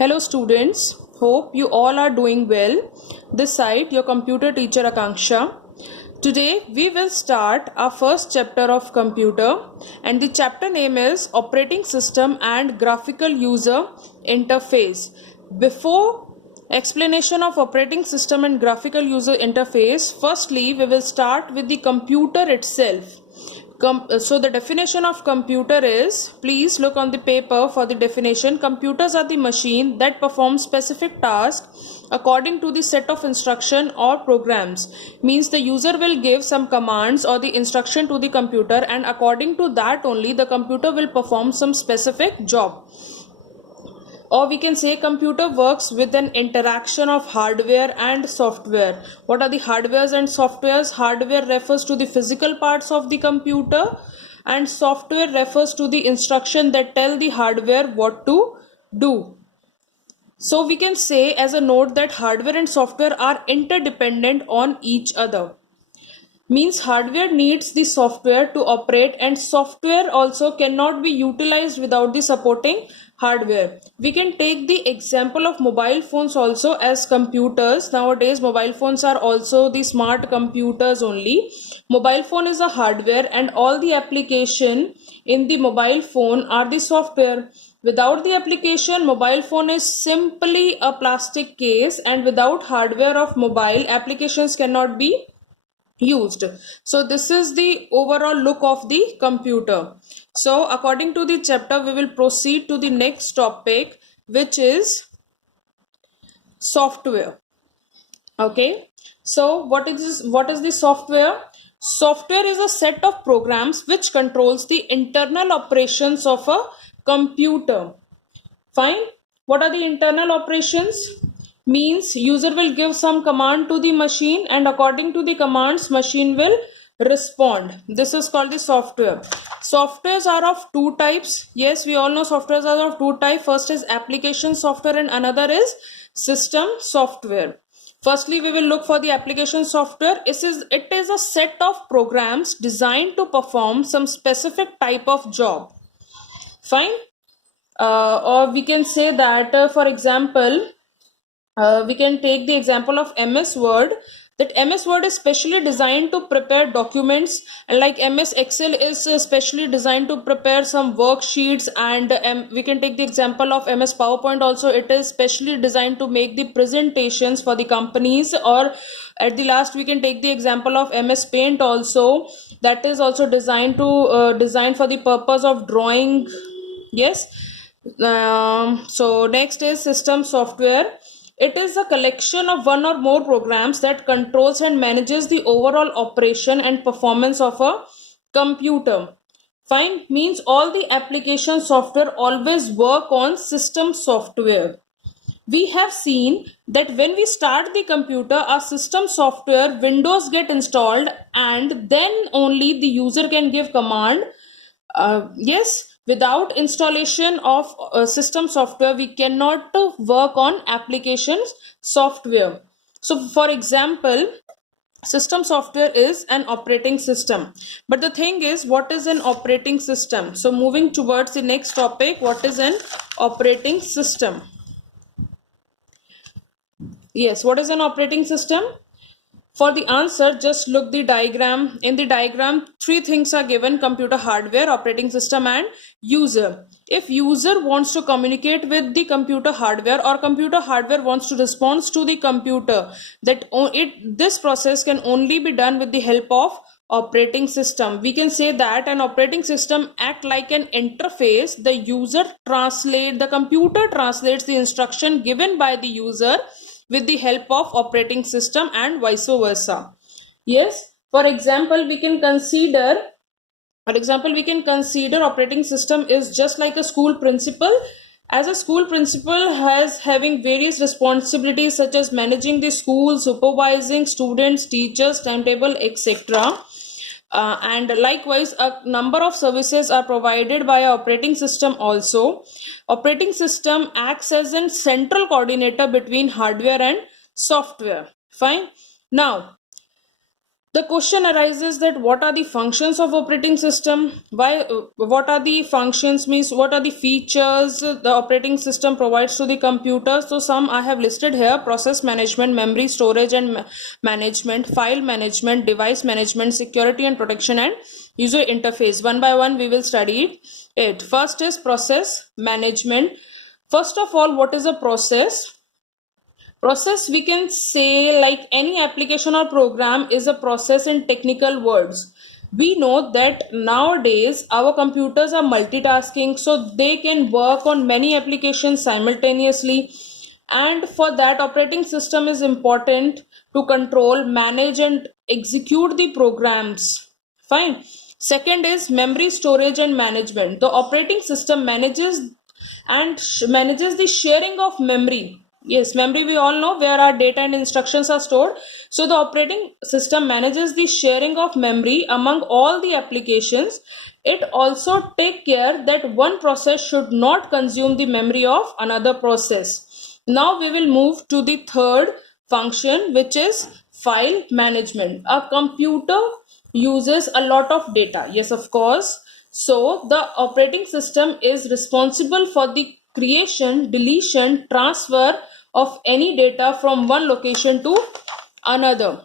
Hello students, hope you all are doing well. This side your computer teacher Akanksha. Today we will start our first chapter of computer and the chapter name is Operating System and Graphical User Interface. Before explanation of operating system and graphical user interface, firstly we will start with the computer itself. So the definition of computer is, please look on the paper for the definition. Computers are the machine that perform specific tasks according to the set of instruction or programs. Means the user will give some commands or the instruction to the computer, and according to that only the computer will perform some specific job. Or we can say computer works with an interaction of hardware and software. What are the hardwares and softwares? Hardware refers to the physical parts of the computer and software refers to the instruction that tell the hardware what to do. So we can say as a note that hardware and software are interdependent on each other. Means hardware needs the software to operate and software also cannot be utilized without the supporting hardware. We can take the example of mobile phones also as computers. Nowadays mobile phones are also the smart computers only. Mobile phone is a hardware and all the application in the mobile phone are the software. Without the application, mobile phone is simply a plastic case, and without hardware of mobile, applications cannot be used. So this is the overall look of the computer. So according to the chapter we will proceed to the next topic, which is software. Okay, so what is the software? Software is a set of programs which controls the internal operations of a computer. Fine. What are the internal operations? Means user will give some command to the machine and according to the commands machine will respond. This is called the software. Softwares are of two types. Yes, we all know softwares are of two types. First is application software and another is system software. Firstly, we will look for the application software. It is a set of programs designed to perform some specific type of job. Fine. Or we can say that for example, we can take the example of MS Word. That MS Word is specially designed to prepare documents, and like MS Excel is specially designed to prepare some worksheets, and we can take the example of MS PowerPoint also. It is specially designed to make the presentations for the companies. Or at the last we can take the example of MS Paint also. That is also designed to design for the purpose of drawing. Yes. So next is system software. It is a collection of one or more programs that controls and manages the overall operation and performance of a computer. Fine. Means all the application software always work on system software. We have seen that when we start the computer, our system software Windows get installed and then only the user can give command. Yes, without installation of system software we cannot work on applications software. So for example, system software is an operating system, but the thing is, what is an operating system? So moving towards the next topic, what is an operating system? Yes, what is an operating system? For the answer, just look the diagram. In the diagram, three things are given: computer hardware, operating system and user. If user wants to communicate with the computer hardware or computer hardware wants to respond to the computer, this process can only be done with the help of operating system. We can say that an operating system act like an interface. The computer translates the instruction given by the user with the help of operating system and vice versa. Yes, for example we can consider operating system is just like a school principal. As a school principal has having various responsibilities such as managing the school, supervising students, teachers, timetable, etc. And likewise a number of services are provided by operating system also. Operating system acts as a central coordinator between hardware and software. Fine. Now The question arises that what are the functions of operating system? What are the functions means what are the features the operating system provides to the computer? So some I have listed here: process management, memory storage and management, file management, device management, security and protection, and user interface. One by one we will study it. First is process management. First of all, what is a process? Process, we can say, like any application or program is a process in technical words. We know that nowadays our computers are multitasking, so they can work on many applications simultaneously. And for that, operating system is important to control, manage, and execute the programs. Fine. Second is memory storage and management. The operating system manages the sharing of memory. Yes, memory, we all know where our data and instructions are stored. So the operating system manages the sharing of memory among all the applications. It also take care that one process should not consume the memory of another process. Now we will move to the third function, which is file management. A computer uses a lot of data. Yes, of course. So the operating system is responsible for the creation, deletion, transfer of any data from one location to another.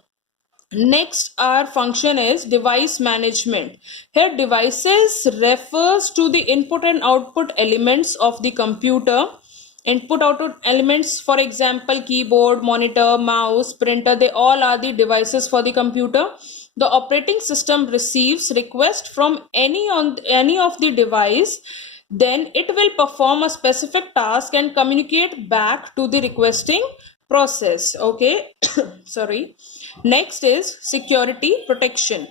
Next, our function is device management. Here, devices refers to the input and output elements of the computer. Input output elements, for example, keyboard, monitor, mouse, printer, they all are the devices for the computer. The operating system receives request from any of the device, then it will perform a specific task and communicate back to the requesting process. Okay. Sorry. Next is security protection.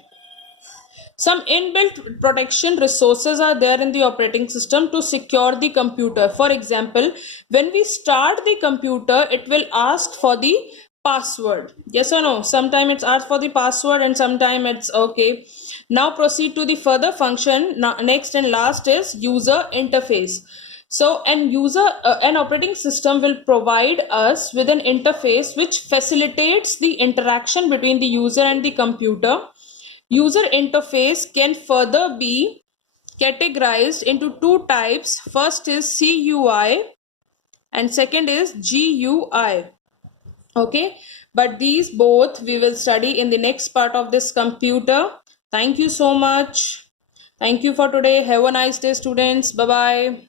Some inbuilt protection resources are there in the operating system to secure the computer. For example, when we start the computer, it will ask for the password. Yes or no? Sometimes it's asked for the password and sometimes it's okay. Now proceed to the further function. Next and last is user interface. So an operating system will provide us with an interface which facilitates the interaction between the user and the computer. User interface can further be categorized into two types. First is CUI and second is GUI. Okay, but these both we will study in the next part of this computer. Thank you so much. Thank you for today. Have a nice day, students. Bye bye.